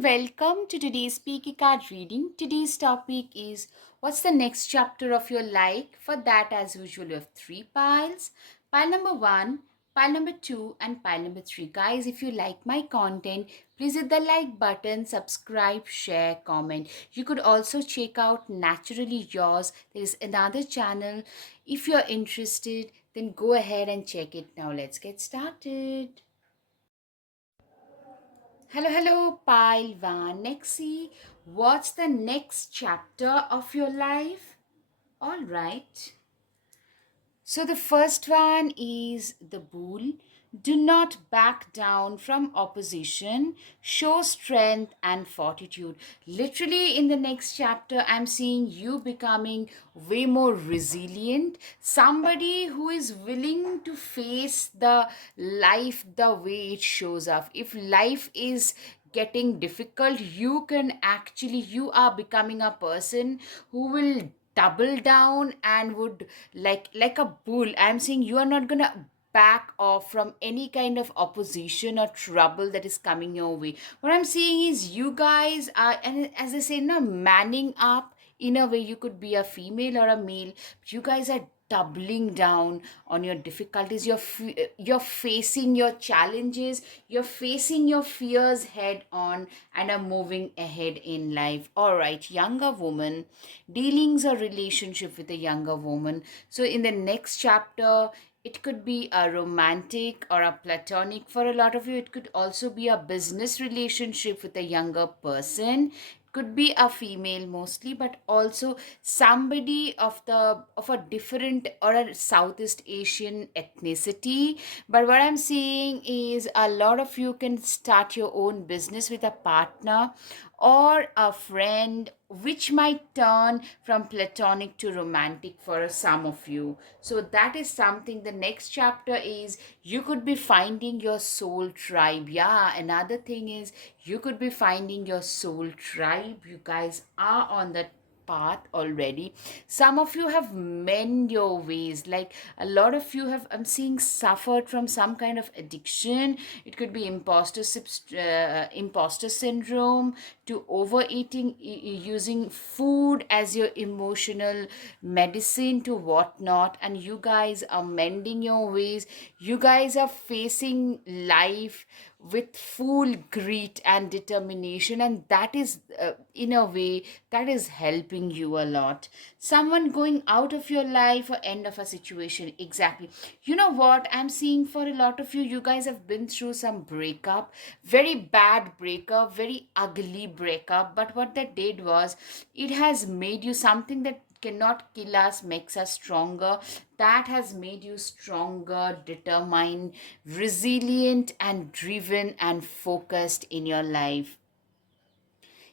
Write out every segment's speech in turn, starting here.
and welcome to today's Speaky Card reading. Today's topic is what's the next chapter of your life? For that, as usual, you have three piles. Pile number one, pile number two, and pile number three. Guys, if you like my content, please hit the like button, subscribe, share, comment. You could also check out Naturally Yours. There is another channel. If you're interested, then go ahead and check it now. Let's get started. Hello, Pile One. Nexi, what's the next chapter of your life? All right. So the first one is the bull. Do not back down from opposition. Show strength and fortitude. Literally, in the next chapter, I'm seeing you becoming way more resilient. Somebody who is willing to face the life the way it shows up. If life is getting difficult, you are becoming a person who will double down and would like a bull. I'm saying you are not gonna back off from any kind of opposition or trouble that is coming your way. What I'm saying is you guys are, and as I say, no, manning up. In a way, you could be a female or a male, but you guys are doubling down on your difficulties. You're facing your challenges, you're facing your fears head on, and are moving ahead in life. All right, younger woman, dealings or relationship with a younger woman. So in the next chapter, it could be a romantic or a platonic. For a lot of you, it could also be a business relationship with a younger person. Could be a female mostly, but also somebody of a different or a Southeast Asian ethnicity. But what I'm seeing is a lot of you can start your own business with a partner or a friend, which might turn from platonic to romantic for some of you. So that is something. The next chapter is you could be finding your soul tribe. Yeah, another thing is you could be finding your soul tribe. You guys are on that path already. Some of you have mend your ways. Like a lot of you have, I'm seeing, suffered from some kind of addiction. It could be imposter syndrome, to overeating, using food as your emotional medicine to whatnot. And you guys are mending your ways. You guys are facing life with full grit and determination, and that is in a way that is helping you a lot. Someone going out of your life or end of a situation. Exactly. You know what I'm seeing for a lot of you, you guys have been through some breakup, very bad breakup, very ugly breakup, but what that did was it has made you something that cannot kill us, makes us stronger. That has made you stronger, determined, resilient, and driven and focused in your life.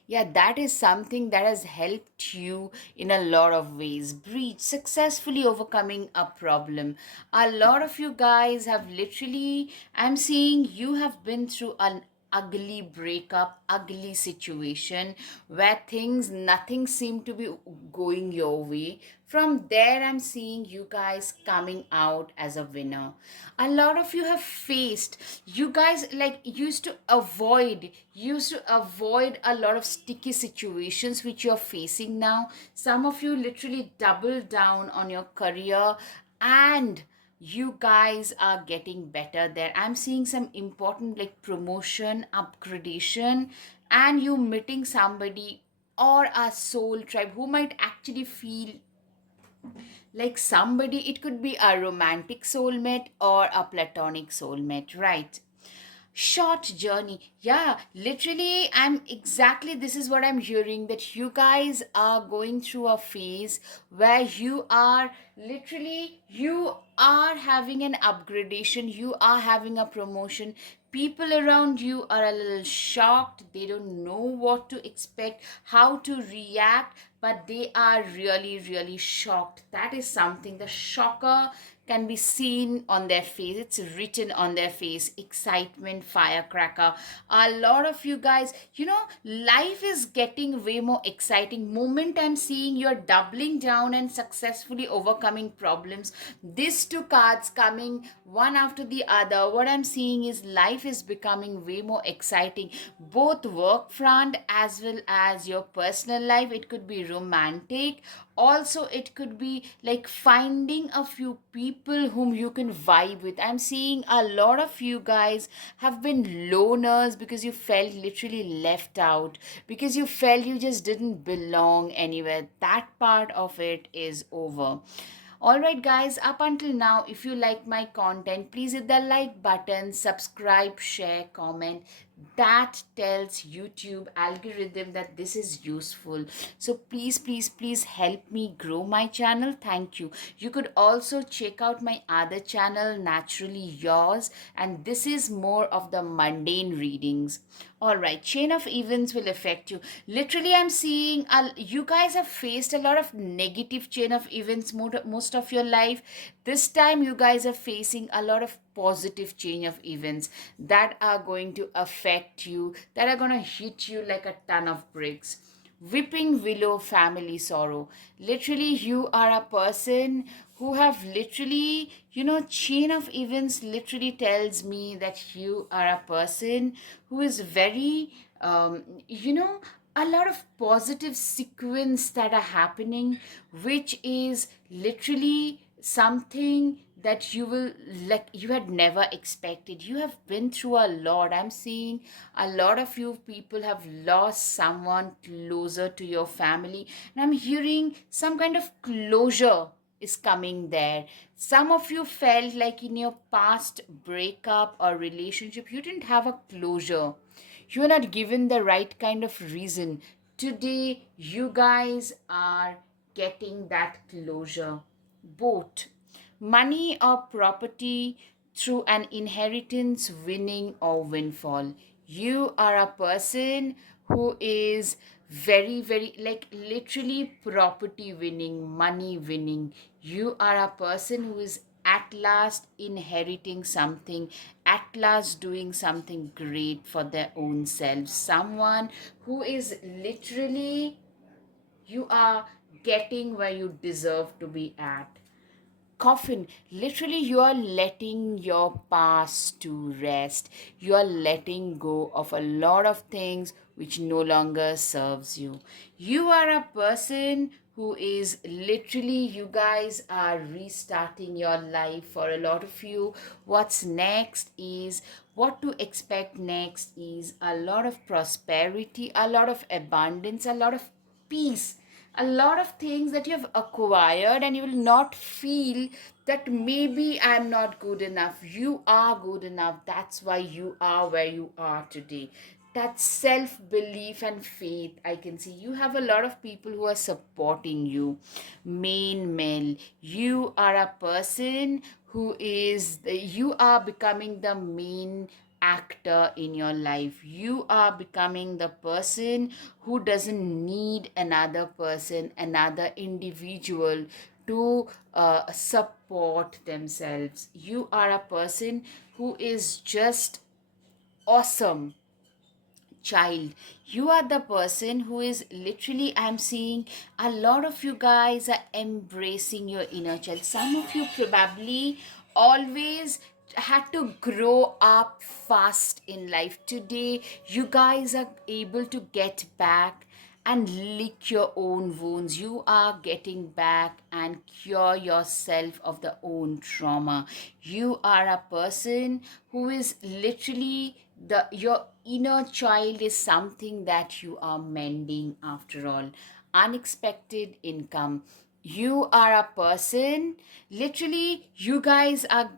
Yeah, that is something that has helped you in a lot of ways. Breach, successfully overcoming a problem. A lot of you guys have literally, I'm seeing you have been through an ugly breakup, ugly situation where things, nothing seemed to be going your way. From there, I'm seeing you guys coming out as a winner. A lot of you have faced, you guys like used to avoid a lot of sticky situations which you're facing now. Some of you literally double down on your career, and you guys are getting better there. I'm seeing some important like promotion, upgradation, and you meeting somebody or a soul tribe who might actually feel like somebody. It could be a romantic soulmate or a platonic soulmate, right? Short journey. Yeah, literally, I'm exactly, this is what I'm hearing, that you guys are going through a phase where you are literally, you are having an upgradation, you are having a promotion. People around you are a little shocked, they don't know what to expect, how to react, but they are really shocked. That is something, the shocker can be seen on their face. It's written on their face. Excitement, firecracker. A lot of you guys, life is getting way more exciting. Moment I'm seeing you're doubling down and successfully overcoming problems. These two cards coming one after the other. What I'm seeing is life is becoming way more exciting, both work front as well as your personal life. It could be romantic, also it could be like finding a few people whom you can vibe with. I'm seeing a lot of you guys have been loners because you felt literally left out, because you felt you just didn't belong anywhere. That part of it is over. Alright, guys, up until now, if you like my content, please hit the like button, subscribe, share, comment. That tells YouTube algorithm that this is useful. So please, please, please help me grow my channel. Thank you. You could also check out my other channel, Naturally Yours, and this is more of the mundane readings. All right, chain of events will affect you. Literally, I'm seeing you guys have faced a lot of negative chain of events most of your life. This time, you guys are facing a lot of positive chain of events that are going to affect you, that are going to hit you like a ton of bricks. Weeping willow, family sorrow. Literally, you are a person who have literally, chain of events literally tells me that you are a person who is very, a lot of positive sequence that are happening, which is literally something that you will, like, you had never expected. You have been through a lot. I'm seeing a lot of you people have lost someone closer to your family, and I'm hearing some kind of closure is coming there. Some of you felt like in your past breakup or relationship you didn't have a closure. You are not given the right kind of reason. Today you guys are getting that closure. Both money or property, through an inheritance, winning or windfall. You are a person who is very, very, like, literally property winning, money winning. You are a person who is at last inheriting something, at last doing something great for their own selves. Someone who is literally, you are getting where you deserve to be at. Coffin, literally you are letting your past to rest. You are letting go of a lot of things which no longer serves you. You are a person who is literally, you guys are restarting your life. For a lot of you, what's next is, what to expect next is a lot of prosperity, a lot of abundance, a lot of peace, a lot of things that you have acquired, and you will not feel that maybe I'm not good enough. You are good enough. That's why you are where you are today. That self belief and faith, I can see you have a lot of people who are supporting you. Main male, you are a person who is, you are becoming the main actor in your life. You are becoming the person who doesn't need another person, another individual to support themselves. You are a person who is just awesome child. You are the person who is literally, I'm seeing a lot of you guys are embracing your inner child. Some of you probably always had to grow up fast in life. Today you guys are able to get back and lick your own wounds. You are getting back and cure yourself of the own trauma. You are a person who is literally, the your inner child is something that you are mending after all. Unexpected income. You are a person, literally you guys are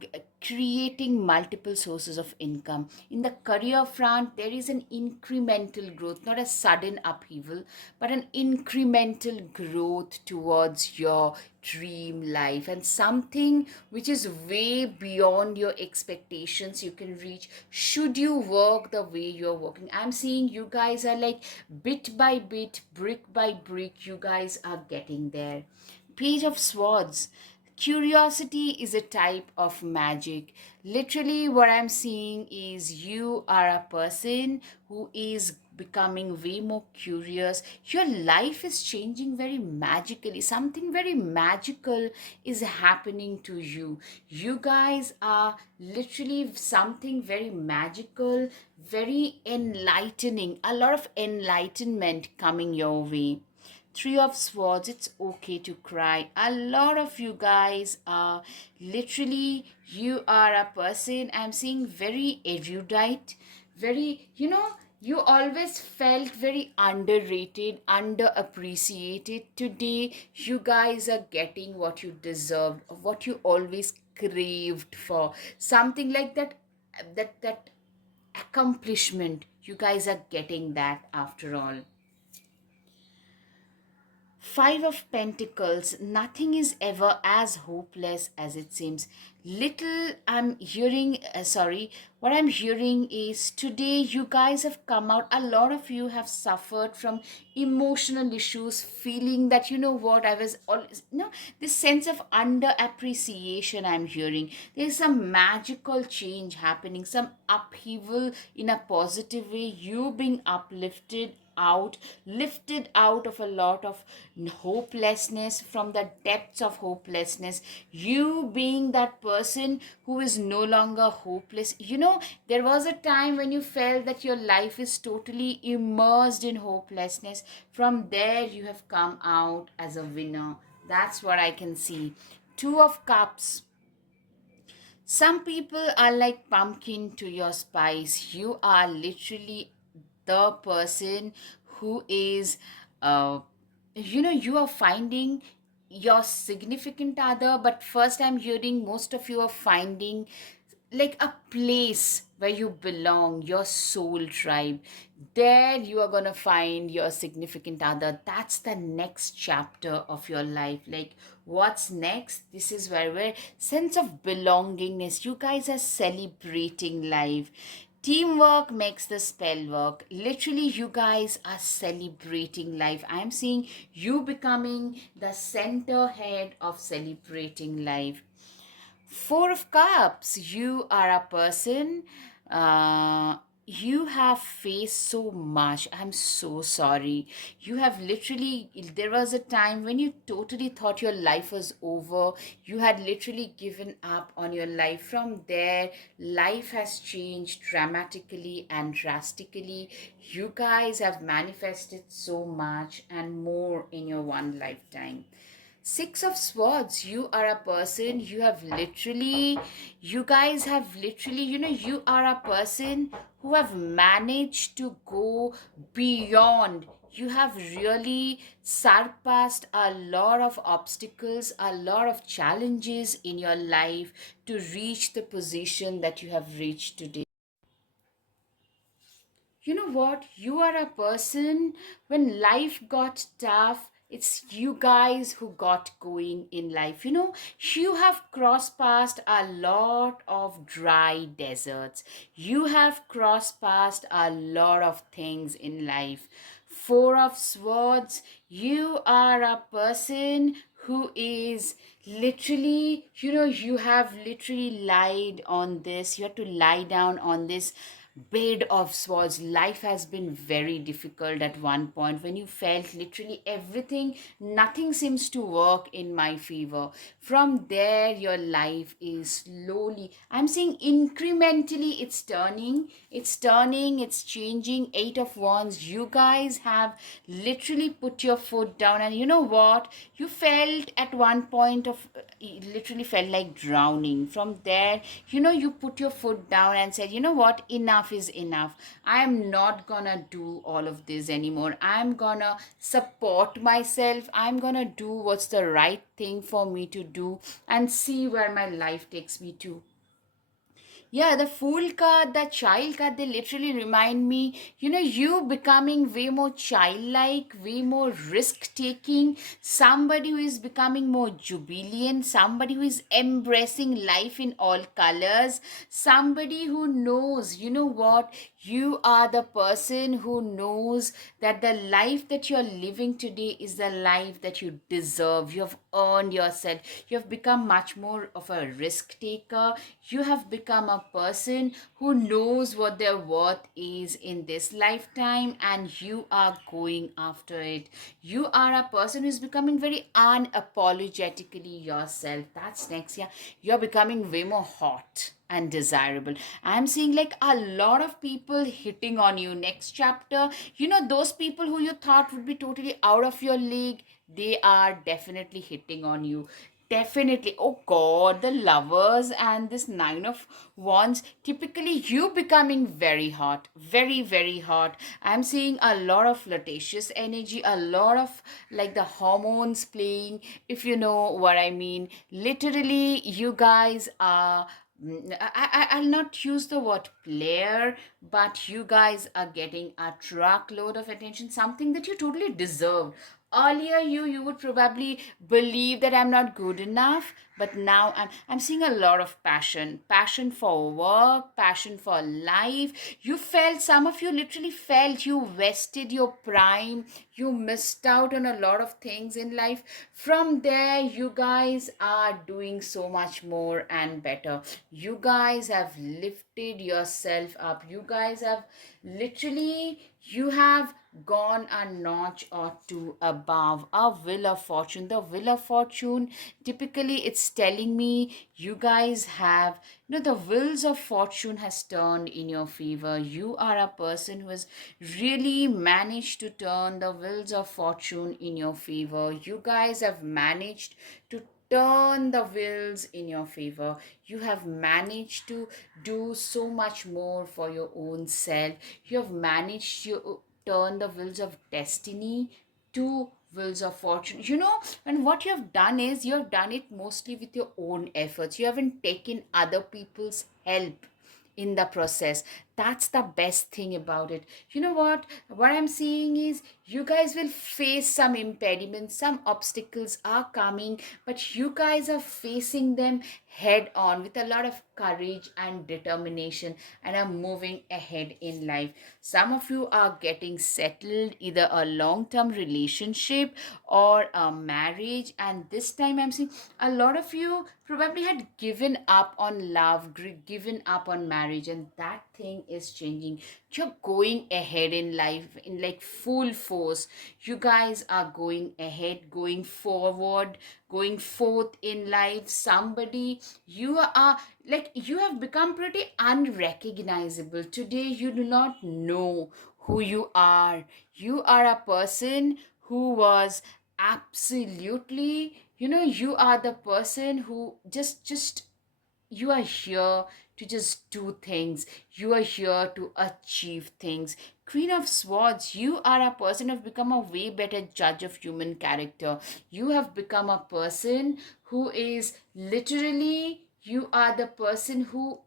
creating multiple sources of income. In the career front, there is an incremental growth, not a sudden upheaval, but an incremental growth towards your dream life, and something which is way beyond your expectations you can reach should you work the way you're working. I'm seeing you guys are like bit by bit, brick by brick, you guys are getting there. Page of Swords. Curiosity is a type of magic. Literally, what I'm seeing is you are a person who is becoming way more curious. Your life is changing very magically. Something very magical is happening to you. You guys are literally something very magical, very enlightening. A lot of enlightenment coming your way. Three of Swords, it's okay to cry. A lot of you guys are literally, you are a person, I'm seeing very erudite, very, you always felt very underrated, underappreciated. Today, you guys are getting what you deserved, what you always craved for. Something like that accomplishment. You guys are getting that after all. Five of Pentacles, nothing is ever as hopeless as it seems. What I'm hearing is today you guys have come out. A lot of you have suffered from emotional issues, feeling that, I was always, this sense of under appreciation I'm hearing. There's some magical change happening, some upheaval in a positive way, you being uplifted out, lifted out of a lot of hopelessness, from the depths of hopelessness, you being that person who is no longer hopeless. There was a time when you felt that your life is totally immersed in hopelessness. From there you have come out as a winner. That's what I can see. Two of Cups, some people are like pumpkin to your spice. You are literally the person who is, you are finding your significant other. But first, I'm hearing most of you are finding like a place where you belong, your soul tribe. There you are going to find your significant other. That's the next chapter of your life. Like, what's next? This is where sense of belongingness, you guys are celebrating life. Teamwork makes the spell work. Literally, you guys are celebrating life. I'm seeing you becoming the center head of celebrating life. Four of Cups, you are a person. You have faced so much. I'm so sorry. You have literally, there was a time when you totally thought your life was over. You had literally given up on your life. From there, life has changed dramatically and drastically. You guys have manifested so much and more in your one lifetime. Six of Swords, you are a person, you guys have literally, you are a person who have managed to go beyond. You have really surpassed a lot of obstacles, a lot of challenges in your life to reach the position that you have reached today. You know what? You are a person, when life got tough, it's you guys who got going in life. You have crossed past a lot of dry deserts. You have crossed past a lot of things in life. Four of Swords, you are a person who is literally, you have literally lied on this. You have to lie down on this bed of Swords. Life has been very difficult at one point when you felt literally everything, nothing seems to work in my favor. From there, your life is slowly, I'm saying incrementally, it's changing. Eight of Wands, you guys have literally put your foot down, and you know what? You felt at one point of, literally felt like drowning. From there, you put your foot down and said, you know what, enough is enough. I am not gonna do all of this anymore. I'm gonna support myself. I'm gonna do what's the right thing for me to do and see where my life takes me to. Yeah, the Fool card, the Child card, they literally remind me, you becoming way more childlike, way more risk taking, somebody who is becoming more jubilant, somebody who is embracing life in all colors, somebody who knows, you know what, You are the person who knows that the life that you're living today is the life that you deserve. You have earned yourself. You have become much more of a risk taker. You have become a person who knows what their worth is in this lifetime, and you are going after it. You are a person who's becoming very unapologetically yourself. That's next. Yeah, you're becoming way more hot and desirable. I'm seeing like a lot of people hitting on you. Next chapter, those people who you thought would be totally out of your league, they are definitely hitting on you. Definitely. Oh God, the lovers and this nine of wands. Typically, you becoming very hot, very, very hot. I'm seeing a lot of flirtatious energy, a lot of like the hormones playing, if you know what I mean. Literally, you guys are. I'll not use the word player, but you guys are getting a truckload of attention, something that you totally deserve. Earlier, you would probably believe that I'm not good enough, but now I'm seeing a lot of passion for work, passion for life. You felt, some of you literally felt you wasted your prime, you missed out on a lot of things in life. From there, you guys are doing so much more and better. You guys have lifted yourself up. You guys have literally, you have gone a notch or two above a wheel of fortune. The wheel of fortune, typically it's telling me you guys have, the wheels of fortune has turned in your favor. You are a person who has really managed to turn the wheels of fortune in your favor. You guys have managed to turn the wheels in your favor. You have managed to do so much more for your own self. You have managed to turn the wheels of destiny to wheels of fortune. And what you have done is you have done it mostly with your own efforts. You haven't taken other people's help in the process. That's the best thing about it. You know what I'm seeing is you guys will face some impediments, some obstacles are coming, but you guys are facing them head on with a lot of courage and determination, and are moving ahead in life. Some of you are getting settled, either a long term relationship or a marriage, and this time I'm seeing a lot of you probably had given up on love, given up on marriage, and that thing is changing. You're going ahead in life in like full force. You guys are going ahead, going forward, going forth in life. Somebody, you are like, you have become pretty unrecognizable. Today, you do not know who you are. You are a person who was absolutely, you are the person who just you are here to just do things. You are here to achieve things. Queen of Swords, you are a person who have become a way better judge of human character. You have become a person who is literally, you are the person who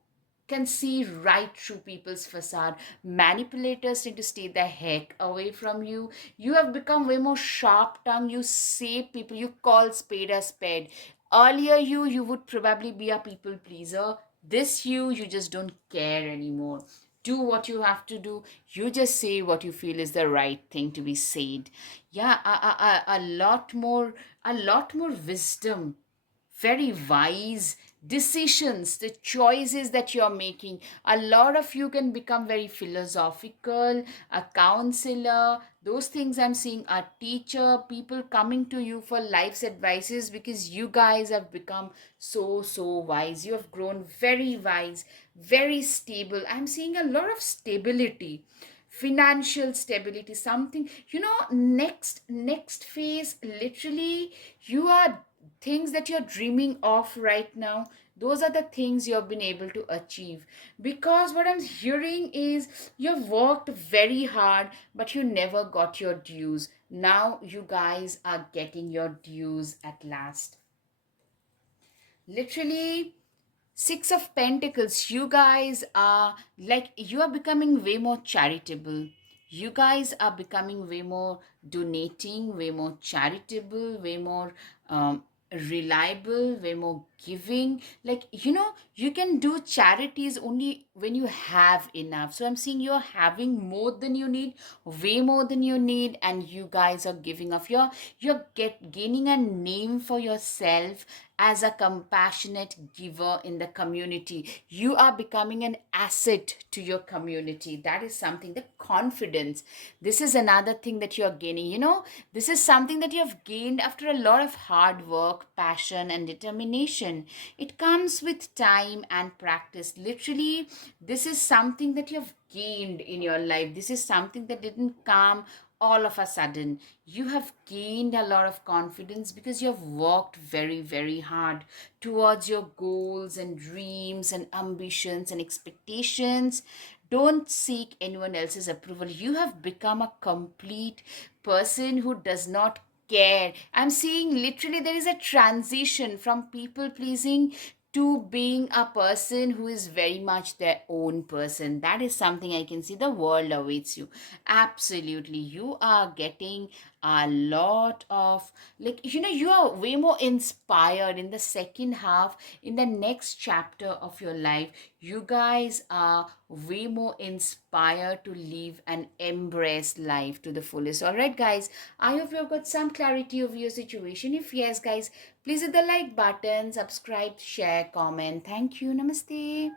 can see right through people's facade. Manipulators need to stay the heck away from you. You have become way more sharp tongued. You say people, you call spade a spade. Earlier, you would probably be a people pleaser. This you just don't care anymore. Do what you have to do. You just say what you feel is the right thing to be said. Yeah, a lot more wisdom, very wise decisions, the choices that you're making. A lot of you can become very philosophical, a counselor. Those things I'm seeing, a teacher, people coming to you for life's advices, because you guys have become so wise. You have grown very wise, very stable. I'm seeing a lot of stability, financial stability, something, next phase. Literally, you are, things that you're dreaming of right now, those are the things you've been able to achieve. Because what I'm hearing is you've worked very hard, but you never got your dues. Now you guys are getting your dues at last. Literally, Six of Pentacles, you guys are like, you are becoming way more charitable. You guys are becoming way more donating, way more charitable, way more reliable, way more giving. Like, you can do charities only when you have enough. So I'm seeing you're having more than you need, way more than you need, and you guys are giving off. You're gaining a name for yourself as a compassionate giver in the community. You are becoming an asset to your community. That is something, the confidence. This is another thing that you're gaining. This is something that you have gained after a lot of hard work, passion, and determination. It comes with time and practice. Literally, this is something that you have gained in your life. This is something that didn't come all of a sudden. You have gained a lot of confidence because you have worked very, very hard towards your goals and dreams and ambitions and expectations. Don't seek anyone else's approval. You have become a complete person who does not care. I'm seeing literally there is a transition from people pleasing to being a person who is very much their own person. That is something I can see. The world awaits you. Absolutely. You are getting a lot of, like, you are way more inspired in the second half, in the next chapter of your life. You guys are way more inspired to live and embrace life to the fullest. All right, guys, I hope you have got some clarity of your situation. If yes, guys, please hit the like button, subscribe, share, comment. Thank you. Namaste.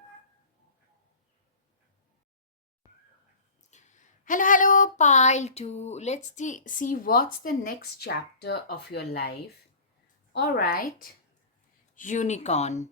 Hello, hello, pile 2. Let's see what's the next chapter of your life. All right. Unicorn.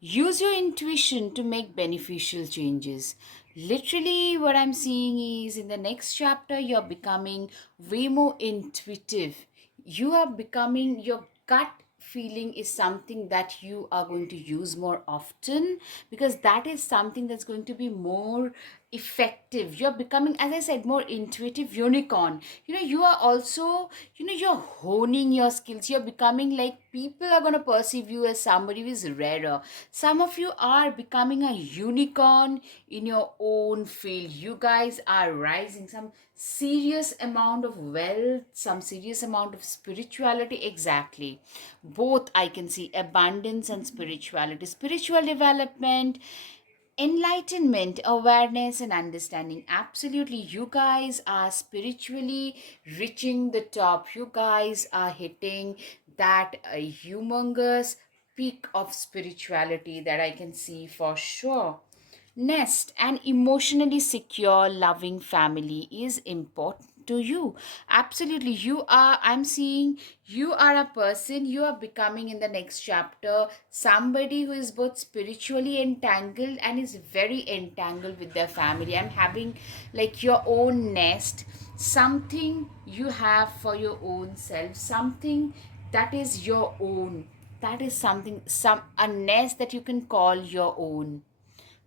Use your intuition to make beneficial changes. Literally, what I'm seeing is in the next chapter, you're becoming way more intuitive. You are becoming, your gut feeling is something that you are going to use more often, because that is something that's going to be more effective. You're becoming, as I said, more intuitive unicorn. You are also, you're honing your skills. You're becoming like, people are going to perceive you as somebody who is rarer. Some of you are becoming a unicorn in your own field. You guys are rising. Some serious amount of wealth, some serious amount of spirituality. Exactly, both I can see, abundance and spirituality, spiritual development, enlightenment, awareness, and understanding. Absolutely, you guys are spiritually reaching the top. You guys are hitting that humongous peak of spirituality that I can see for sure. Nest, an emotionally secure, loving family is important to you. Absolutely. I'm seeing you are a person, you are becoming in the next chapter somebody who is both spiritually entangled and is very entangled with their family. I'm having like your own nest, something you have for your own self, something that is your own. That is something, a nest that you can call your own.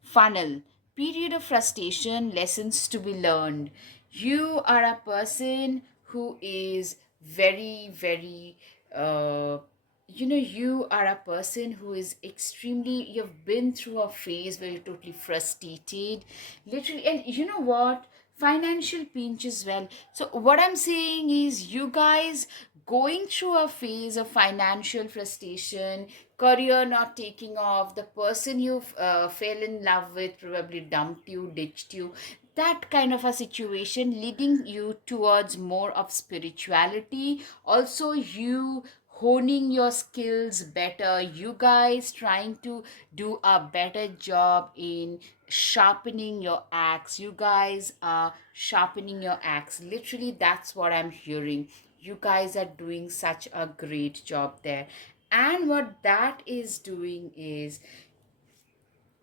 Funnel, period of frustration, lessons to be learned. You are a person who is very, very, you are a person who is extremely, you've been through a phase where you're totally frustrated, literally. And you know what? Financial pinch as well. So, what I'm saying is, you guys going through a phase of financial frustration, career not taking off, the person you fell in love with probably dumped you, ditched you, that kind of a situation leading you towards more of spirituality. Also, you honing your skills better, you guys trying to do a better job in sharpening your axe. You guys are sharpening your axe. Literally, that's what I'm hearing. You guys are doing such a great job there. And what that is doing is,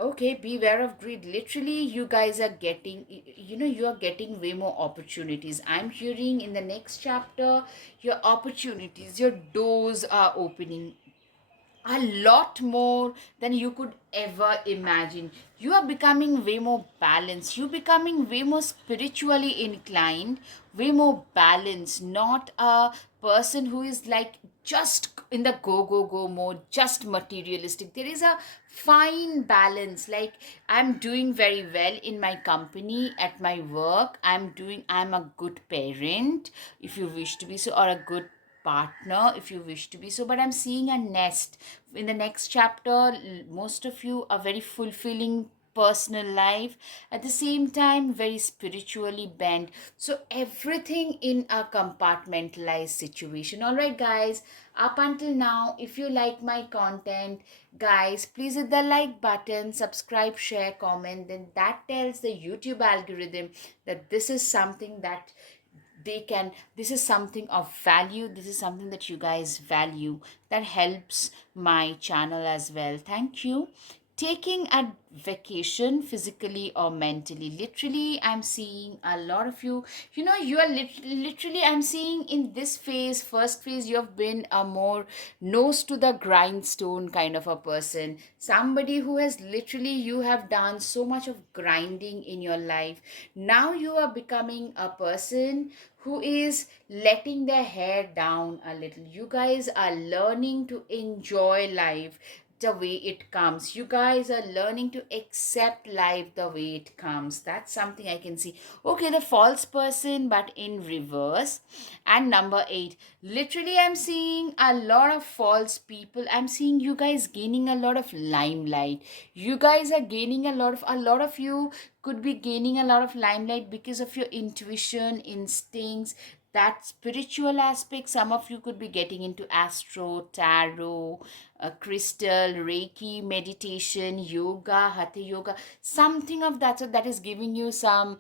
okay, beware of greed. Literally, you guys are getting, you are getting way more opportunities. I'm hearing in the next chapter, your opportunities, your doors are opening a lot more than you could ever imagine. You are becoming way more balanced. You're becoming way more spiritually inclined, way more balanced, not a person who is like just in the go go go mode, just materialistic. There is a fine balance. Like, I'm doing very well in my company, at my work. I'm a good parent, if you wish to be so, or a good partner if you wish to be so, but I'm seeing a nest. In the next chapter, most of you are very fulfilling personal life, at the same time very spiritually bent, so everything in a compartmentalized situation. All right, guys, up until now, if you like my content, guys, please hit the like button, subscribe, share, comment. Then that tells the YouTube algorithm that this is something that they can, this is something of value, this is something that you guys value. That helps my channel as well. Thank you. Taking a vacation physically or mentally, literally I'm seeing a lot of you, you are literally, I'm seeing in this phase, first phase, you have been a more nose to the grindstone kind of a person, somebody who has literally, you have done so much of grinding in your life. Now you are becoming a person who is letting their hair down a little. You guys are learning to enjoy life the way it comes. You guys are learning to accept life the way it comes. That's something I can see. Okay, the false person, but in reverse. And number 8, literally, I'm seeing a lot of false people. I'm seeing you guys gaining a lot of limelight. You guys are gaining a lot of you could be gaining a lot of limelight because of your intuition, instincts, that spiritual aspect. Some of you could be getting into astro, tarot, crystal, reiki, meditation, yoga, hatha yoga, something of that. So that is giving you some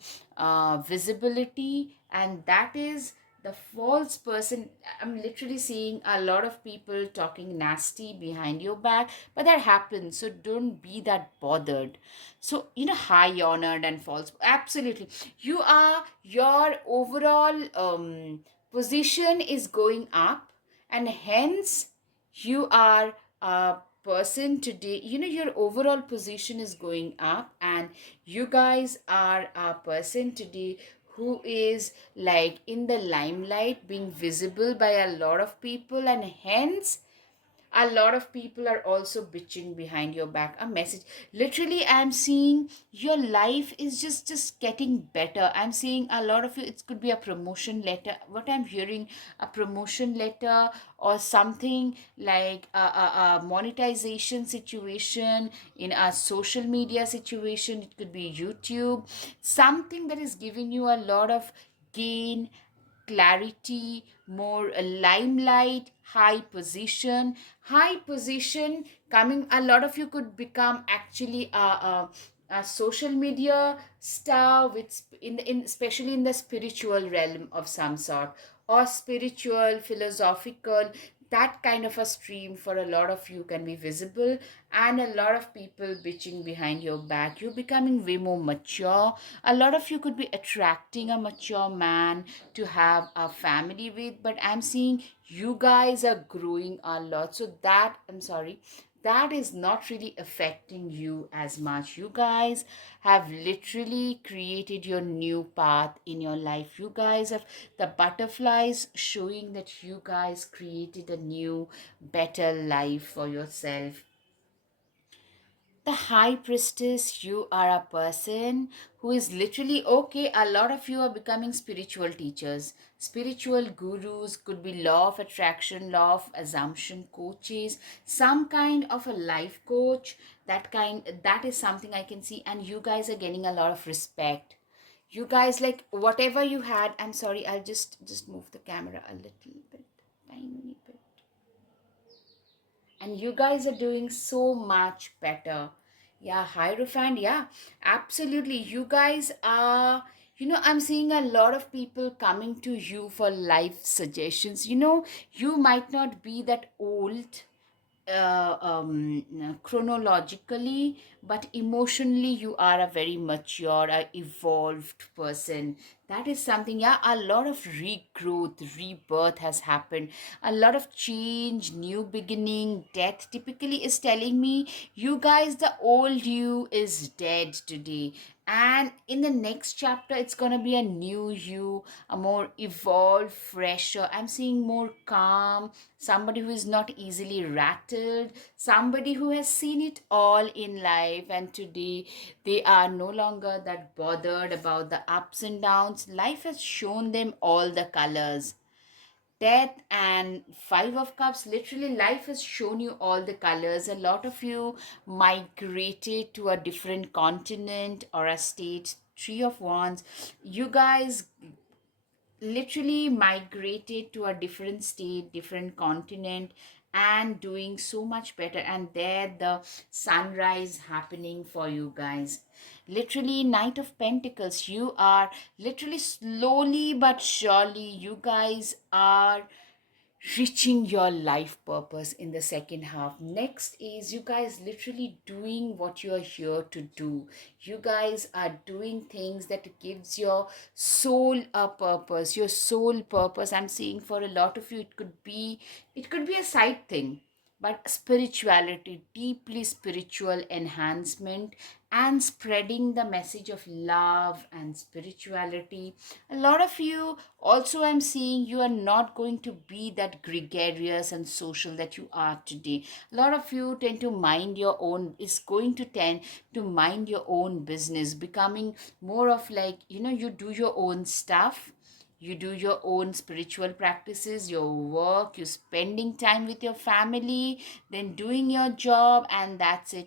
visibility, and that is the false person. I'm literally seeing a lot of people talking nasty behind your back, but that happens, so don't be that bothered. So, high honored and false, absolutely, you are, your overall position is going up, and hence you are a person today, your overall position is going up, and you guys are a person today who is like in the limelight, being visible by a lot of people, and hence a lot of people are also bitching behind your back. A message, literally, I'm seeing your life is just getting better. I'm seeing a lot of you, it could be a promotion letter, what I'm hearing, a promotion letter, or something like a monetization situation in a social media situation. It could be YouTube, something that is giving you a lot of gain, clarity, more limelight, high position coming. A lot of you could become actually a social media star with in especially in the spiritual realm of some sort, or spiritual, philosophical, that kind of a stream for a lot of you can be visible, and a lot of people bitching behind your back. You're becoming way more mature. A lot of you could be attracting a mature man to have a family with, but I'm seeing you guys are growing a lot, so that, I'm sorry, that is not really affecting you as much. You guys have literally created your new path in your life. You guys have the butterflies showing that you guys created a new, better life for yourself. The high priestess, you are a person who is literally, okay, a lot of you are becoming spiritual teachers, spiritual gurus, could be law of attraction, law of assumption coaches, some kind of a life coach. That is something I can see, and you guys are getting a lot of respect. You guys, like, whatever you had, I'm sorry, I'll just move the camera a little bit, tiny bit, and you guys are doing so much better. Yeah, Hierophant, yeah, absolutely. You guys are, I'm seeing a lot of people coming to you for life suggestions. You might not be that old chronologically, but emotionally you are a very mature, evolved person. That is something, yeah, a lot of regrowth, rebirth has happened, a lot of change, new beginning. Death typically is telling me, you guys, the old you is dead today, and in the next chapter it's gonna be a new you, a more evolved, fresher. I'm seeing more calm, somebody who is not easily rattled, somebody who has seen it all in life, and today they are no longer that bothered about the ups and downs. Life has shown them all the colors. Death and Five of Cups. Literally, life has shown you all the colors. A lot of you migrated to a different continent or a state. Three of Wands. You guys literally migrated to a different state, different continent, and doing so much better. And there, the sunrise happening for you guys. Literally, Knight of Pentacles. You are literally slowly but surely, you guys are reaching your life purpose in the second half. Next is you guys literally doing what you're here to do. You guys are doing things that gives your soul a purpose. Your soul purpose, I'm seeing for a lot of you, it could be a side thing, but spirituality, deeply spiritual enhancement, and spreading the message of love and spirituality. A lot of you also, I'm seeing you are not going to be that gregarious and social that you are today. A lot of you tend to mind your own, is going to tend to mind your own business, becoming more of like, you do your own stuff, you do your own spiritual practices, your work, you spending time with your family, then doing your job, and that's it.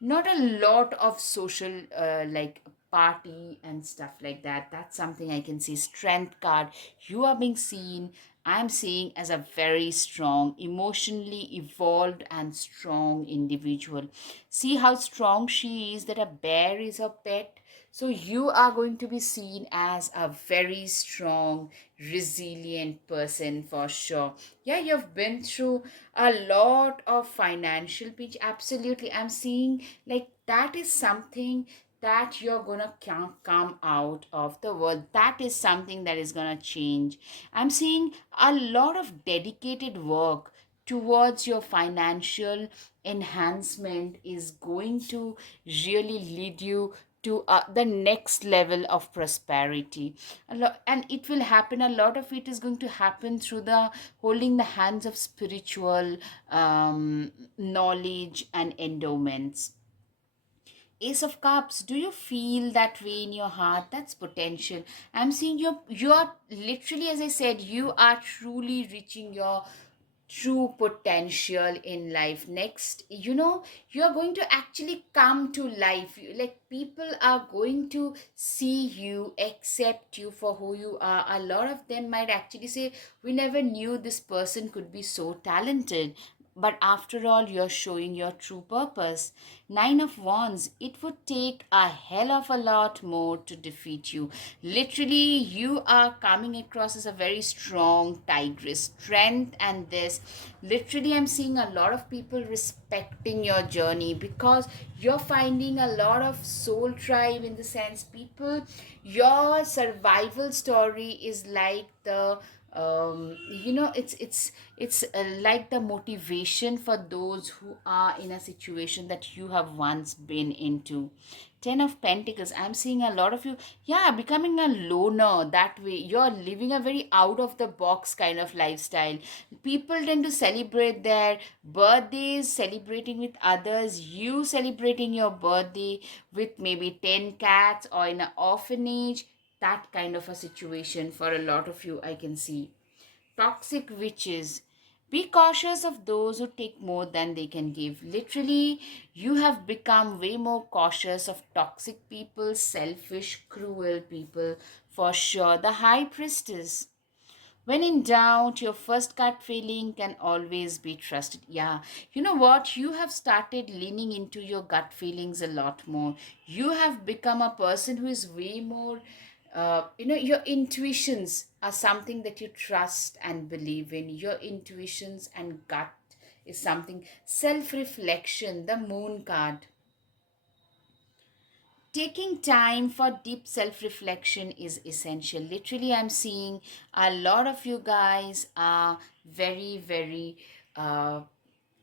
Not a lot of social like party and stuff like that. That's something I can see. Strength card, you are being seen, I'm seeing as a very strong, emotionally evolved and strong individual. See how strong she is, that a bear is her pet. So you are going to be seen as a very strong, resilient person for sure. Yeah, you've been through a lot of financial pinch. Absolutely. I'm seeing like that is something that you're gonna come out of the world. That is something that is gonna change. I'm seeing a lot of dedicated work towards your financial enhancement is going to really lead you to the next level of prosperity. And it will happen, a lot of it is going to happen through the holding the hands of spiritual knowledge and endowments. Ace of Cups, do you feel that way in your heart? That's potential. I'm seeing you're literally, as I said, you are truly reaching your true potential in life. Next, you're going to actually come to life. Like people are going to see you, accept you for who you are. A lot of them might actually say, we never knew this person could be so talented. But after all, you're showing your true purpose. Nine of Wands, it would take a hell of a lot more to defeat you. Literally, you are coming across as a very strong tigress. Strength and this. Literally, I'm seeing a lot of people respecting your journey because you're finding a lot of soul tribe, in the sense, people, your survival story is like the it's like the motivation for those who are in a situation that you have once been into. Ten of Pentacles, I'm seeing a lot of you, yeah, becoming a loner. That way you're living a very out of the box kind of lifestyle. People tend to celebrate their birthdays, celebrating with others, you celebrating your birthday with maybe 10 cats or in an orphanage. That kind of a situation for a lot of you, I can see. Toxic witches, be cautious of those who take more than they can give. Literally, you have become way more cautious of toxic people, selfish, cruel people, for sure. The High Priestess, when in doubt, your first gut feeling can always be trusted. Yeah, you know what? You have started leaning into your gut feelings a lot more. You have become a person who is way more, your intuitions are something that you trust and believe in. Your intuitions and gut is something. Self reflection, the Moon card. Taking time for deep self reflection is essential. Literally, I'm seeing a lot of you guys are very, very,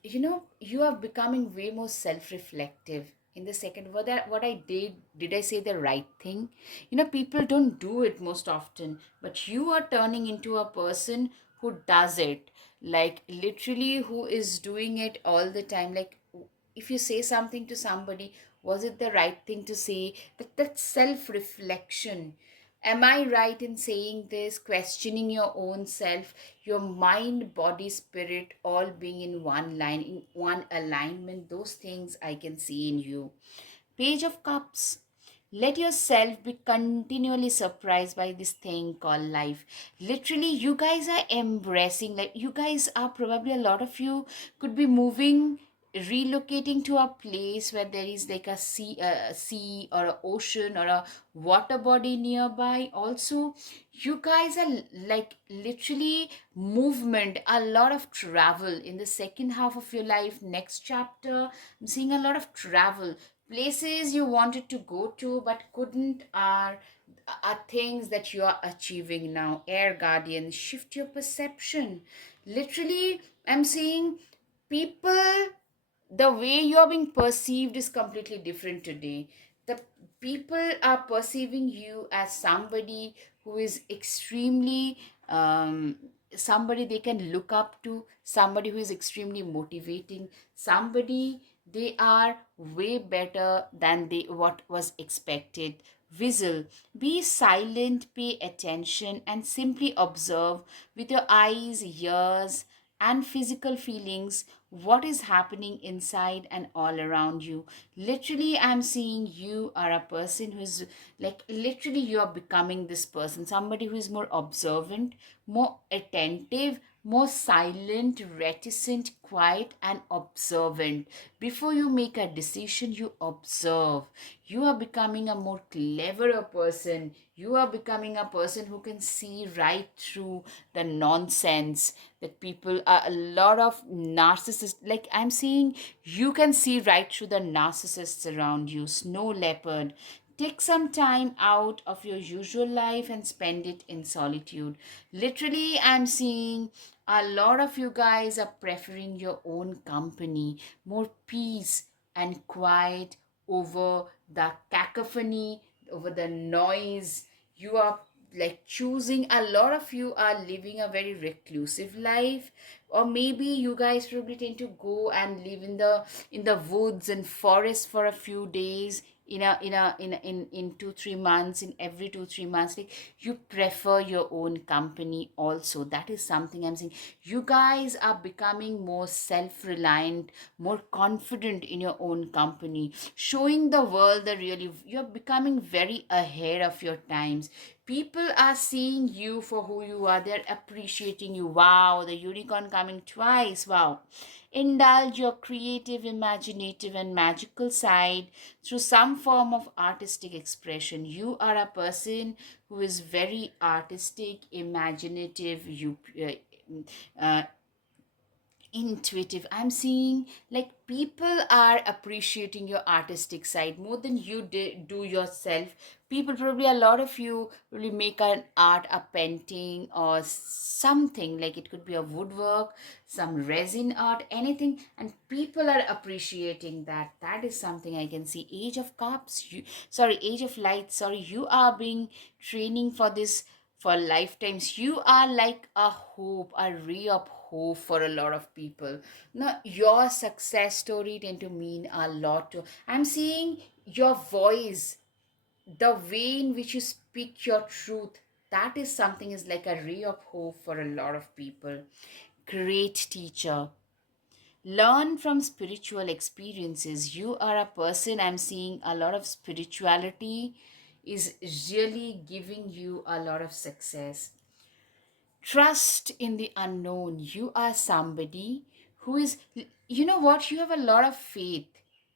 you are becoming way more self reflective. In the second, what I did I say the right thing? People don't do it most often, but you are turning into a person who does it. Like, literally, who is doing it all the time. Like, if you say something to somebody, was it the right thing to say? That self reflection. Am I right in saying this? Questioning your own self, your mind, body, spirit, all being in one line, in one alignment. Those things I can see in you. Page of Cups. Let yourself be continually surprised by this thing called life. Literally, you guys are embracing, like, you guys are probably, a lot of you could be moving, relocating to a place where there is like a sea or an ocean or a water body nearby. Also, you guys are like literally movement, a lot of travel in the second half of your life. Next chapter, I'm seeing a lot of travel. Places you wanted to go to but couldn't are things that you are achieving now. Air Guardian, shift your perception. Literally, I'm seeing people, the way you're being perceived is completely different today. The people are perceiving you as somebody who is extremely somebody they can look up to, somebody who is extremely motivating, somebody they are way better than they what was expected. Whistle, be silent, pay attention, and simply observe with your eyes, ears, and physical feelings what is happening inside and all around you. Literally, I'm seeing you are a person who is like, literally, you are becoming this person, somebody who is more observant, more attentive, more silent, reticent, quiet, and observant. Before you make a decision, you observe. You are becoming a more cleverer person. You are becoming a person who can see right through the nonsense that people are, a lot of narcissists, like I'm seeing, you can see right through the narcissists around you. Snow leopard, take some time out of your usual life and spend it in solitude. Literally, I'm seeing a lot of you guys are preferring your own company, more peace and quiet over the cacophony, over the noise. You are like choosing, a lot of you are living a very reclusive life, or maybe you guys probably tend to go and live in the woods and forest for a few days, in 2 3 months, in every 2 3 months, like, you prefer your own company also. That is something I'm saying. You guys are becoming more self-reliant, more confident in your own company, showing the world the really, you're becoming very ahead of your times. People are seeing you for who you are. They're appreciating you. Wow, the unicorn coming twice. Wow. Indulge your creative, imaginative, and magical side through some form of artistic expression. You are a person who is very artistic, imaginative, uh, intuitive. I'm seeing like people are appreciating your artistic side more than you do yourself. People, probably a lot of you, really make an art, a painting or something, like it could be a woodwork, some resin art, anything, and people are appreciating that. That is something I can see. Age of cups, age of light, you are being training for this for lifetimes. You are like a hope, a ray of hope for a lot of people. Now, your success story tend to mean a lot to. I'm seeing your voice, the way in which you speak your truth. That is something, is like a ray of hope for a lot of people. Great teacher. Learn from spiritual experiences. You are a person, I'm seeing a lot of spirituality is really giving you a lot of success. Trust in the unknown. You are somebody who is, you know what, you have a lot of faith.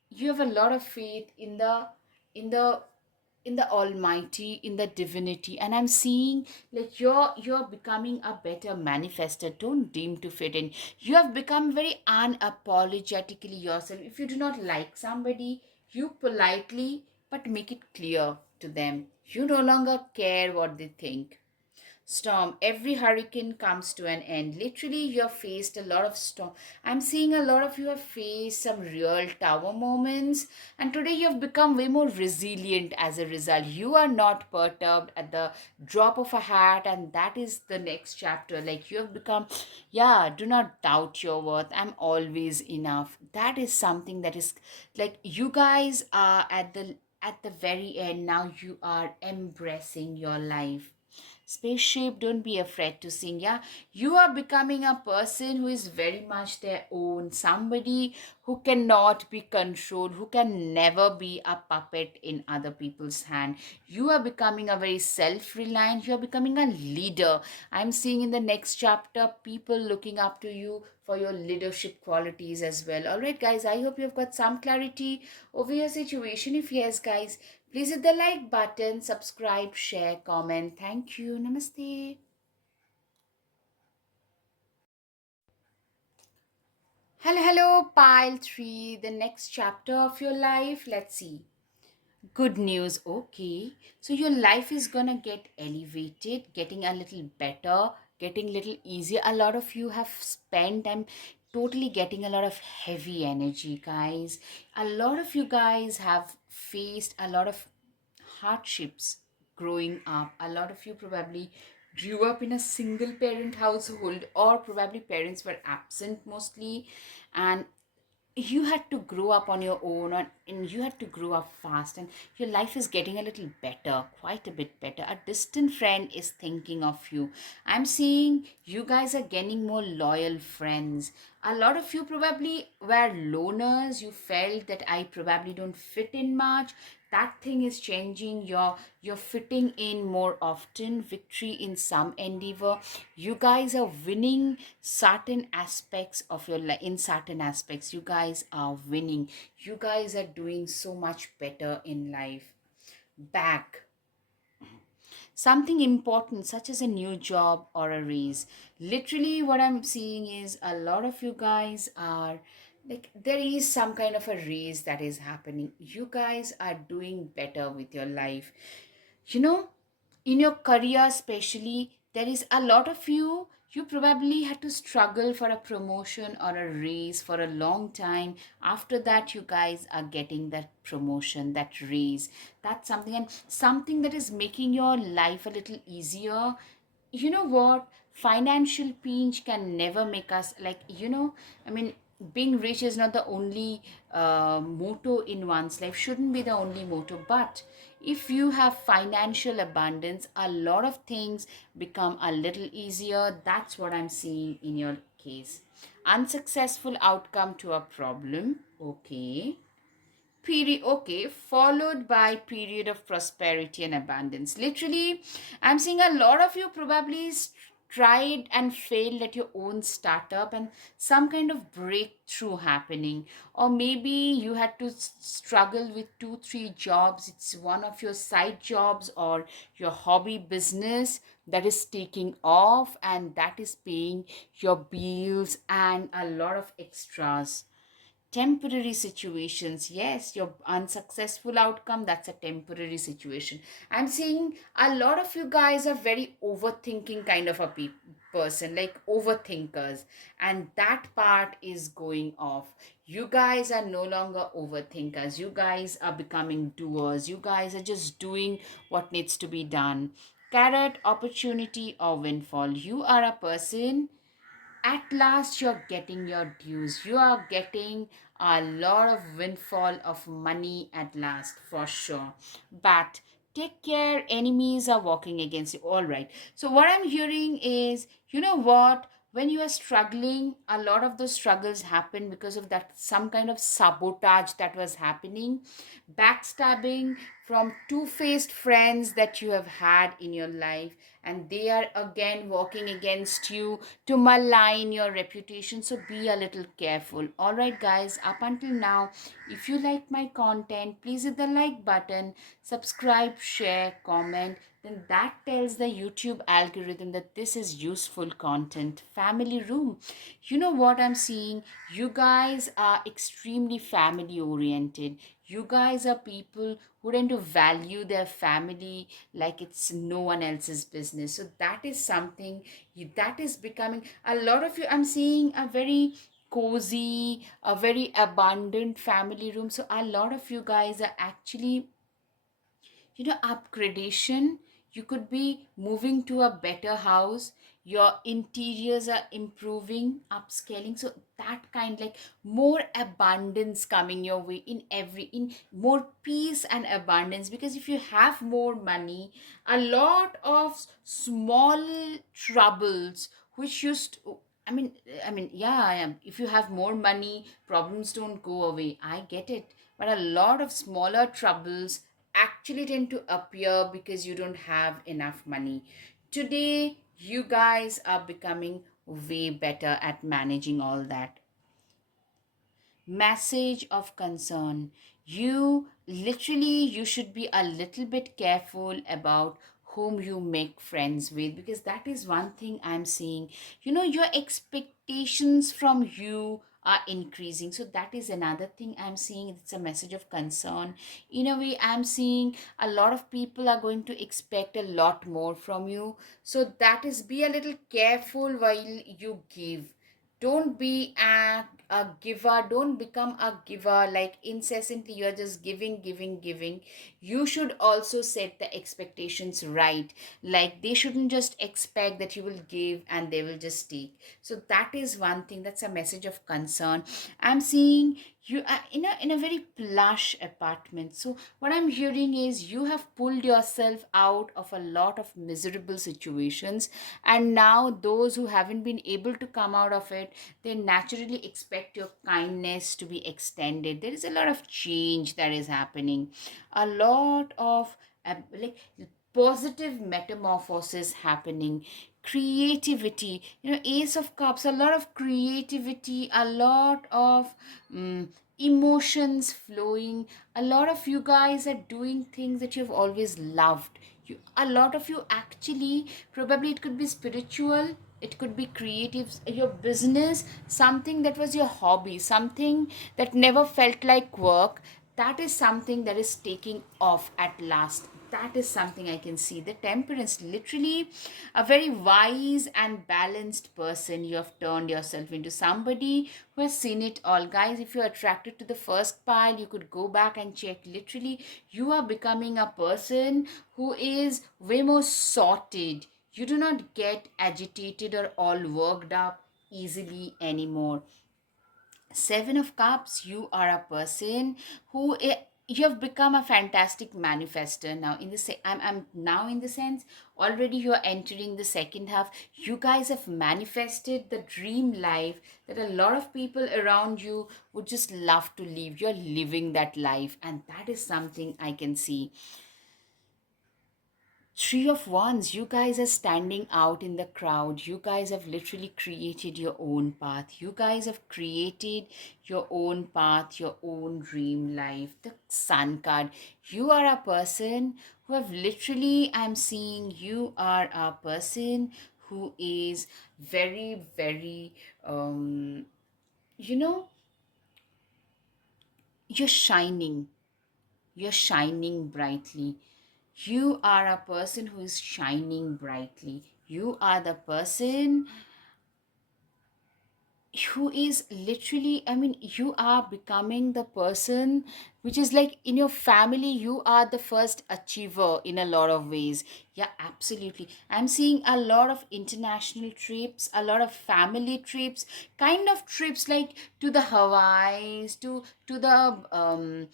You have a lot of faith in the in the almighty, in the divinity, and I'm seeing like you're becoming a better manifester. Don't deem to fit in. You have become very unapologetically yourself. If you do not like somebody, you politely but make it clear to them. You no longer care what they think. Storm, every hurricane comes to an end. Literally, you have faced a lot of storm. I'm seeing a lot of you have faced some real tower moments, and today you have become way more resilient as a result. You are not perturbed at the drop of a hat, and that is the next chapter. Like, you have become, yeah, do not doubt your worth. I'm always enough. That is something that is like, you guys are at the at the very end, now you are embracing your life. Spaceship, don't be afraid to sing. Yeah, you are becoming a person who is very much their own, somebody who cannot be controlled, who can never be a puppet in other people's hand. You are becoming a very self reliant, you are becoming a leader. I'm seeing in the next chapter people looking up to you for your leadership qualities as well. All right, guys, I hope you've got some clarity over your situation. If yes, guys, please hit the like button, subscribe, share, comment. Thank you. Namaste. Hello, hello, pile 3, the next chapter of your life. Let's see. Good news. Okay. So your life is gonna get elevated, getting a little better, getting a little easier. A lot of you have spent, I'm totally getting a lot of heavy energy, guys. A lot of you guys have faced a lot of hardships growing up. A lot of you probably grew up in a single parent household, or probably parents were absent mostly, and you had to grow up on your own, and you had to grow up fast, and your life is getting a little better, quite a bit better. A distant friend is thinking of you. I'm seeing you guys are getting more loyal friends. A lot of you probably were loners. You felt that I probably don't fit in much. That thing is changing. You're fitting in more often. Victory in some endeavor. You guys are winning certain aspects of your life. In certain aspects, you guys are winning. You guys are doing so much better in life. Back something important such as a new job or a raise. Literally what I'm seeing is a lot of you guys are like, there is some kind of a raise that is happening. You guys are doing better with your life. You know, in your career especially, there is a lot of you probably had to struggle for a promotion or a raise for a long time. After that, you guys are getting that promotion, that raise. That's something, and something that is making your life a little easier. You know what, financial pinch can never make us, like, I mean, being rich is not the only motto in one's life, shouldn't be the only motto, but if you have financial abundance, a lot of things become a little easier. That's what I'm seeing in your case. Unsuccessful outcome to a problem. Okay. Period. Okay, followed by period of prosperity and abundance. Literally, I'm seeing a lot of you probably tried and failed at your own startup, and some kind of breakthrough happening. Or maybe you had to struggle with 2 3 jobs. It's one of your side jobs or your hobby business that is taking off, and that is paying your bills and a lot of extras. Temporary situations, yes, your unsuccessful outcome, that's a temporary situation. I'm seeing a lot of you guys are very overthinking kind of a person, like overthinkers, and that part is going off. You guys are no longer overthinkers. You guys are becoming doers. You guys are just doing what needs to be done. Carrot, opportunity or windfall. You are a person, at last you're getting your dues. You are getting a lot of windfall of money at last, for sure. But take care, enemies are walking against you. All right, so what I'm hearing is, you know what, when you are struggling, a lot of those struggles happen because of that some kind of sabotage that was happening, backstabbing from two-faced friends that you have had in your life, and they are again working against you to malign your reputation. So be a little careful. All right, guys, up until now, if you like my content, please hit the like button, subscribe, share, comment. Then that tells the YouTube algorithm that this is useful content. Family room. You know what I'm seeing? You guys are extremely family oriented. You guys are people who tend to value their family like it's no one else's business. So that is something that is becoming, a lot of you, I'm seeing a very cozy, a very abundant family room. So a lot of you guys are actually, upgradation. You could be moving to a better house. your interiors are improving, upscaling. So that kind, like more abundance coming your way in every, in more peace and abundance. Because if you have more money, a lot of small troubles which used to, yeah, I am. If you have more money, problems don't go away. I get it. But a lot of smaller troubles actually tend to appear because you don't have enough money. Today, you guys are becoming way better at managing all that. Message of concern. You literally, you should be a little bit careful about whom you make friends with, because that is one thing I'm seeing. Your expectations from you are increasing. So that is another thing I'm seeing. It's a message of concern. In a way, I'm seeing a lot of people are going to expect a lot more from you. So that is, be a little careful while you give. Don't be a giver. Don't become a giver, like incessantly you're just giving, giving, giving. You should also set the expectations right. Like they shouldn't just expect that you will give and they will just take. So that is one thing, that's a message of concern. I'm seeing you are in a very plush apartment. So what I'm hearing is you have pulled yourself out of a lot of miserable situations, and now those who haven't been able to come out of it, they naturally expect your kindness to be extended. There is a lot of change that is happening, a lot of like positive metamorphosis happening, creativity. Ace of Cups, a lot of creativity, a lot of emotions flowing. A lot of you guys are doing things that you've always loved. A lot of you actually, probably it could be spiritual, it could be creative, your business, something that was your hobby, something that never felt like work, that is something that is taking off at last. That is something I can see. The Temperance, literally a very wise and balanced person. You have turned yourself into somebody who has seen it all. Guys, if you're attracted to the first pile, you could go back and check. Literally, you are becoming a person who is way more sorted. You do not get agitated or all worked up easily anymore. Seven of Cups, you are a person who you have become a fantastic manifester now. I'm now in the sense, already you're entering the second half. You guys have manifested the dream life that a lot of people around you would just love to live. You're living that life, and that is something I can see. Three of Wands, you guys are standing out in the crowd. You guys have literally created your own path. You guys have created your own path, your own dream life. The Sun card, you are a person who have literally, I'm seeing you are a person who is very, very, you know, you're shining. You're shining brightly. You are a person who is shining brightly. You are the person who is literally, you are becoming the person which is like, in your family you are the first achiever in a lot of ways. Yeah, absolutely. I'm seeing a lot of international trips, a lot of family trips, kind of trips like to the Hawaii's, to the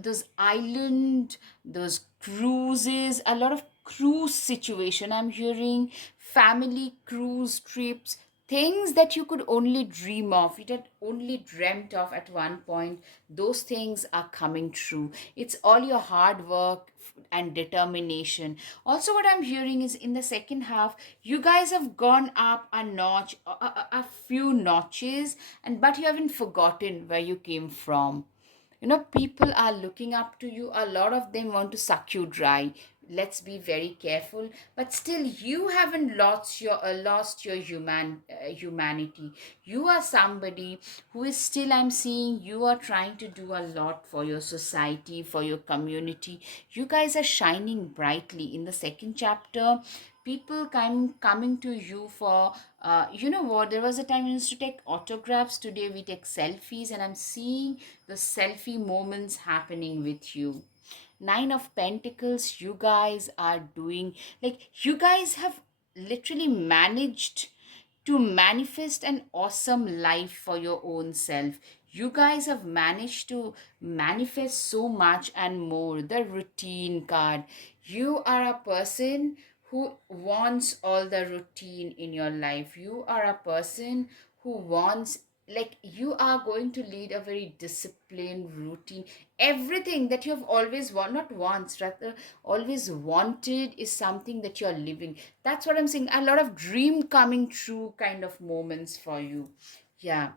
those island, those cruises, a lot of cruise situation. I'm hearing family cruise trips, things that you could only dream of, you had only dreamt of at one point. Those things are coming true. It's all your hard work and determination. Also, what I'm hearing is, in the second half, you guys have gone up a notch, a few notches, and but you haven't forgotten where you came from. People are looking up to you. A lot of them want to suck you dry. Let's be very careful, but still you haven't lost your humanity. You are somebody who is still, I'm seeing, you are trying to do a lot for your society, for your community. You guys are shining brightly in the second chapter. People coming to you for, you know what, there was a time we used to take autographs. Today we take selfies, and I'm seeing the selfie moments happening with you. Nine of Pentacles, you guys are doing, like, you guys have literally managed to manifest an awesome life for your own self. You guys have managed to manifest so much and more. The routine card. You are a person who wants all the routine in your life. You are a person who wants, like, you are going to lead a very disciplined routine. Everything that you have always want, not wants, rather always wanted, is something that you're living. That's what I'm saying. A lot of dream coming true kind of moments for you. Yeah,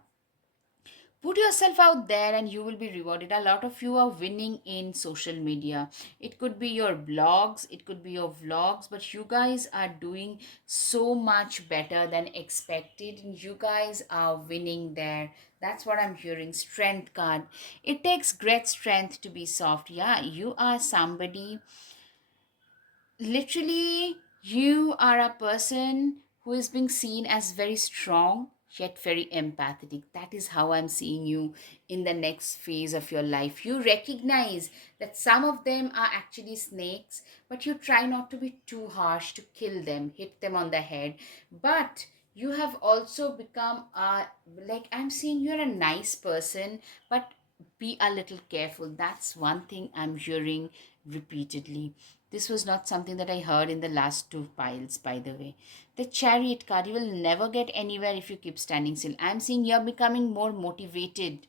put yourself out there and you will be rewarded. A lot of you are winning in social media. It could be your blogs, it could be your vlogs, but you guys are doing so much better than expected, and you guys are winning there. That's what I'm hearing. Strength card. It takes great strength to be soft. Yeah, you are somebody, literally, you are a person who is being seen as very strong yet very empathetic. That is how I'm seeing you in the next phase of your life. You recognize that some of them are actually snakes, but you try not to be too harsh to kill them, hit them on the head. But you have also become a, like, I'm seeing you're a nice person, but be a little careful. That's one thing I'm hearing repeatedly. This was not something that I heard in the last two piles, by the way. The chariot card, you will never get anywhere if you keep standing still. I'm seeing you're becoming more motivated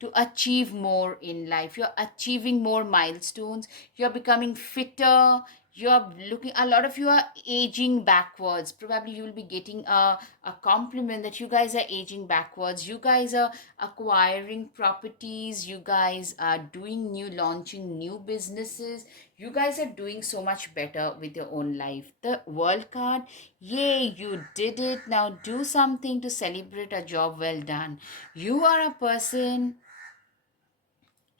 to achieve more in life. You're achieving more milestones. You're becoming fitter. You're looking, a lot of you are aging backwards. Probably you will be getting a compliment that you guys are aging backwards. You guys are acquiring properties. You guys are doing new, launching new businesses. You guys are doing so much better with your own life. The world card, yay, you did it. Now do something to celebrate a job well done. You are a person,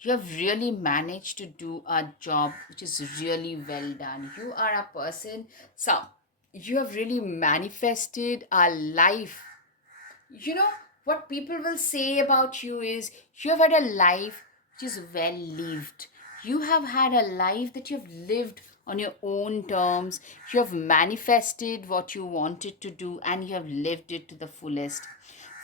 you have really managed to do a job which is really well done. You are a person, so you have really manifested a life. You know what people will say about you is you have had a life which is well lived. You have had a life that you have lived on your own terms. You have manifested what you wanted to do and you have lived it to the fullest.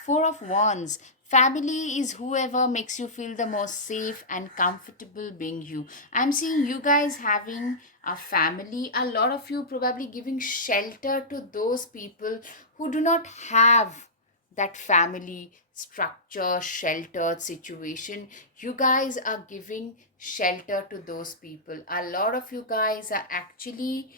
Four of Wands. Family is whoever makes you feel the most safe and comfortable being you. I'm seeing you guys having a family. A lot of you probably giving shelter to those people who do not have that family structure, sheltered situation. You guys are giving shelter to those people. A lot of you guys are actually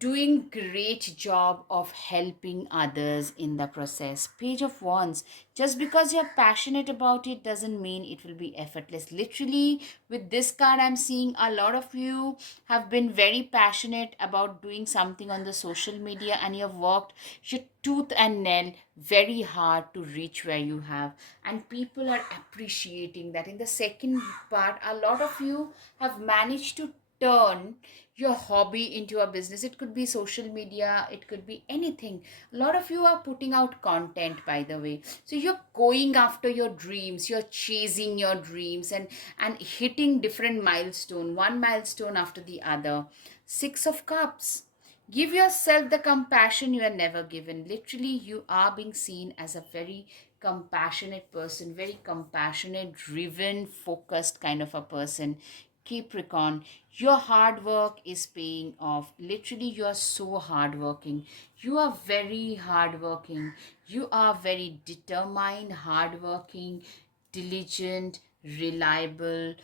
doing great job of helping others in the process. Page of Wands. Just because you're passionate about it doesn't mean it will be effortless. Literally, with this card, I'm seeing a lot of you have been very passionate about doing something on the social media, and you've worked your tooth and nail very hard to reach where you have, and people are appreciating that. In the second part, a lot of you have managed to turn your hobby into a business. It could be social media, it could be anything. A lot of you are putting out content, by the way. So you're going after your dreams, you're chasing your dreams, and hitting different milestone, one milestone after the other. Six of Cups. Give yourself the compassion you are never given. Literally, you are being seen as a very compassionate person, very compassionate, driven, focused kind of a person. Capricorn, your hard work is paying off. Literally, you are so hardworking. You are very hardworking. You are very determined, hardworking, diligent, reliable,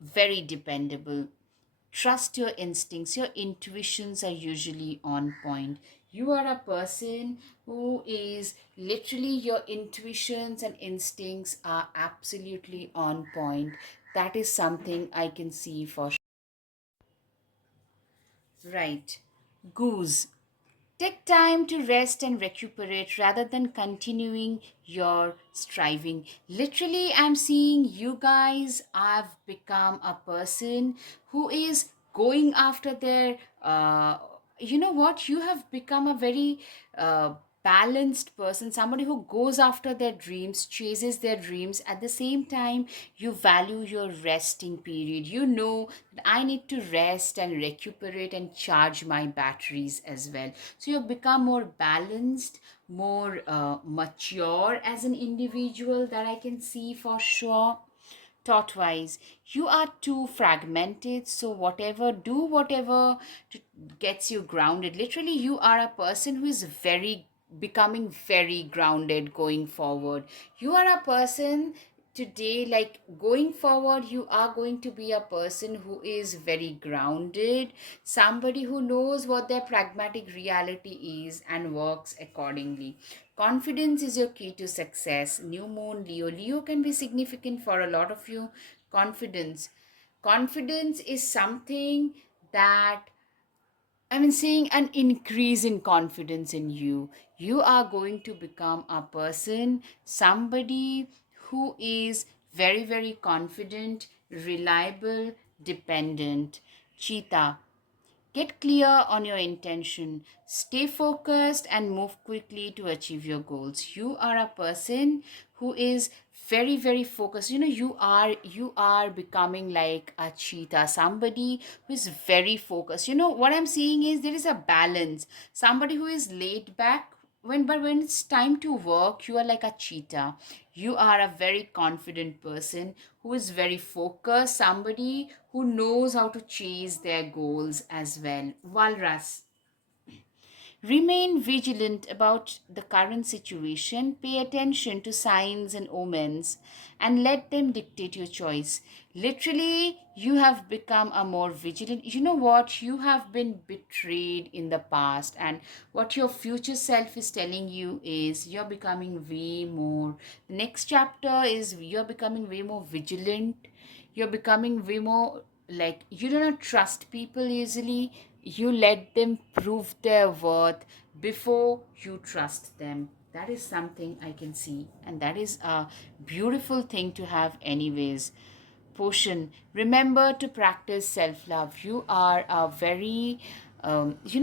very dependable. Trust your instincts. Your intuitions are usually on point. You are a person who is literally, your intuitions and instincts are absolutely on point. That is something I can see for sure. Right. Goose. Take time to rest and recuperate rather than continuing your striving. Literally, I'm seeing you guys have become a person who is going after their, you know what? You have become a very uh, balanced person, somebody who goes after their dreams, chases their dreams. At the same time, you value your resting period. You know that I need to rest and recuperate and charge my batteries as well. So you become more balanced, more mature as an individual, that I can see for sure. Thought-wise, you are too fragmented, so whatever, do whatever to, gets you grounded. Literally, you are a person who is very becoming very grounded going forward. You are a person today, like going forward, you are going to be a person who is very grounded, somebody who knows what their pragmatic reality is and works accordingly. Confidence is your key to success. New moon, Leo. Leo can be significant for a lot of you. Confidence. Confidence is something that, I mean, seeing an increase in confidence in you. You are going to become a person, somebody who is very, very confident, reliable, dependent. Cheetah. Get clear on your intention. Stay focused and move quickly to achieve your goals. You are a person who is very, very focused. You know, you are becoming like a cheetah, somebody who is very focused. You know, what I'm seeing is there is a balance. Somebody who is laid back, when it's time to work, you are like a cheetah. You are a very confident person who is very focused, somebody who knows how to chase their goals as well. Walrus. Remain vigilant about the current situation, pay attention to signs and omens, and let them dictate your choice. Literally, you have become a more vigilant. You know what? You have been betrayed in the past, and what your future self is telling you is you're becoming way more. The next chapter is you're becoming way more vigilant. You're becoming way more, like, you do not trust people easily. You let them prove their worth before you trust them. That is something I can see, and that is a beautiful thing to have anyways. Portion. Remember to practice self love. You are a very,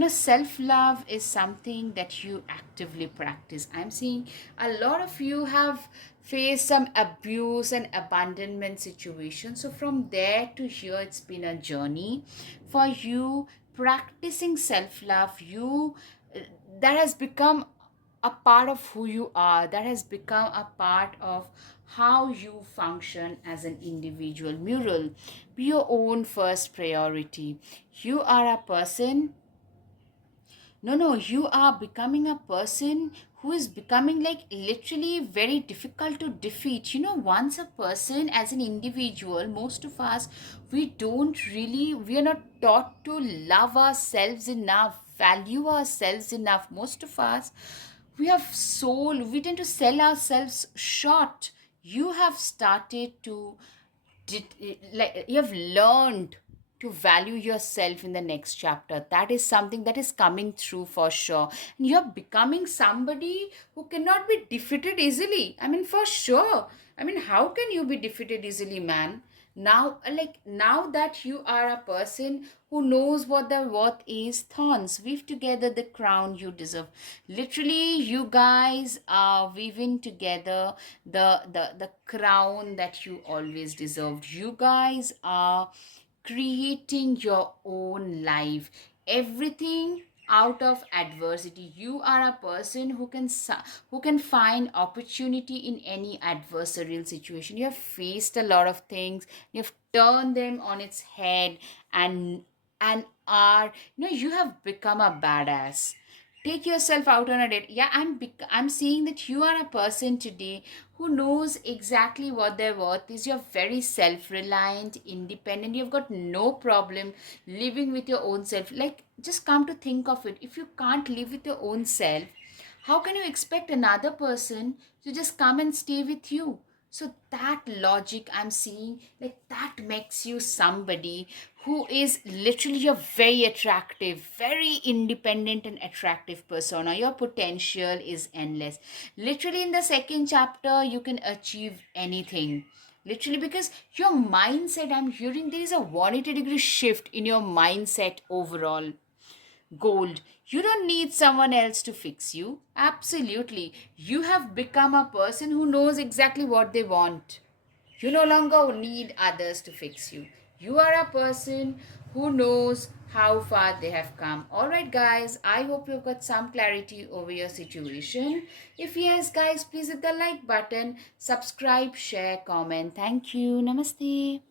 self love is something that you actively practice. I'm seeing a lot of you have faced some abuse and abandonment situations. So, from there to here, it's been a journey for you practicing self love. That has become a part of who you are, that has become a part of how you function as an individual. Mural. Be your own first priority. You are a person, no, you are becoming a person who is becoming like literally very difficult to defeat. You know, once a person as an individual, most of us, we are not taught to love ourselves enough, value ourselves enough. Most of us, we tend to sell ourselves short. You have started to like you have learned to value yourself in the next chapter. That is something that is coming through for sure, and you're becoming somebody who cannot be defeated easily. I mean, for sure. I mean, how can you be defeated easily, man? Now, like, now that you are a person who knows what the worth is, thorns, weave together the crown you deserve. Literally, you guys are weaving together the crown that you always deserved. You guys are creating your own life, everything out of adversity. You are a person who can find opportunity in any adversarial situation. You have faced a lot of things, you have turned them on its head, and are, you have become a badass. Take yourself out on a date. Yeah, I'm seeing that you are a person today who knows exactly what their worth is. You're very self-reliant, independent. You've got no problem living with your own self. Like, just come to think of it, if you can't live with your own self, how can you expect another person to just come and stay with you? So that logic I'm seeing, like, that makes you somebody who is literally a very attractive, very independent and attractive persona. Your potential is endless. Literally, in the second chapter, you can achieve anything. Literally, because your mindset, I'm hearing there is a 180-degree shift in your mindset overall. gold. You don't need someone else to fix you. Absolutely. You have become a person who knows exactly what they want. You no longer need others to fix you. You are a person who knows how far they have come. Alright, guys, I hope you've got some clarity over your situation. If yes, guys, please hit the like button, subscribe, share, comment. Thank you. Namaste.